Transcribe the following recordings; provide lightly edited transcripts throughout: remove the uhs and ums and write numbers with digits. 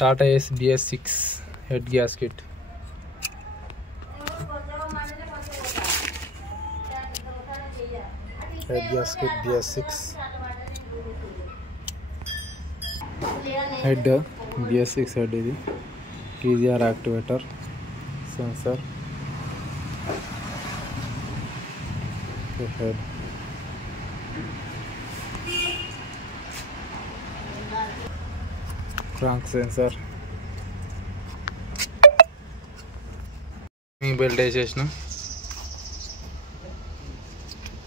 Tata ace BS6 head gasket. Head gasket BS6 head BS6 head. ఇది TGR activator sensor head. Crank sensor. Belt వేసేసిన.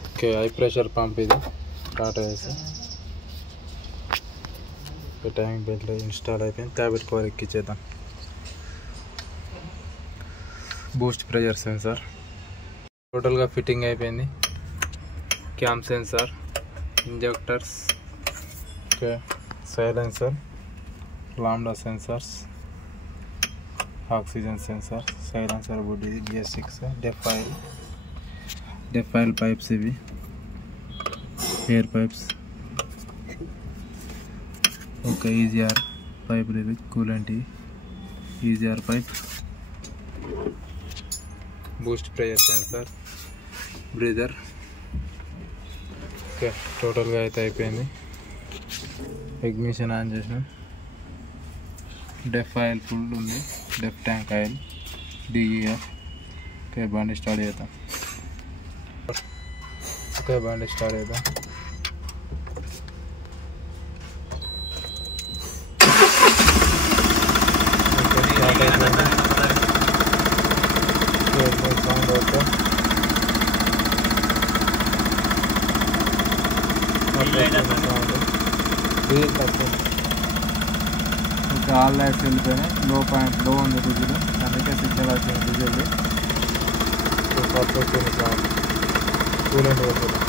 Okay, high pressure pump. ఇది Tata ace. Tank belt install అయిపోయింది. Tablet cover ఎక్కించేద్దాం. Boost pressure sensor టోటల్గా fitting అయిపోయింది. Cam sensor, injectors, okay, silencer, lambda sensors, oxygen sensor, silencer board. ఇది BS6 DEF oil pipes. ఇవి air pipes. Okay, EGR pipe. ఇది coolant. EGR pipe. Boost pressure sensor, breather. Okay, టోటల్గా అయితే అయిపోయింది. Ignition on చేసినాం. డెఫ్ oil full ఉంది. డెఫ్ tank oil DEF. Okay, బండి start చేద్దాం. ఓకే, బండి స్టార్ట్ చేద్దాం. Sound okay. Okay, all lights వెళ్ళిపోయినాయి. లో ఉంది డీజిల్, అందుకే సిగ్నల్ వచ్చింది డీజిల్. కూలెంట్ వస్తుంది.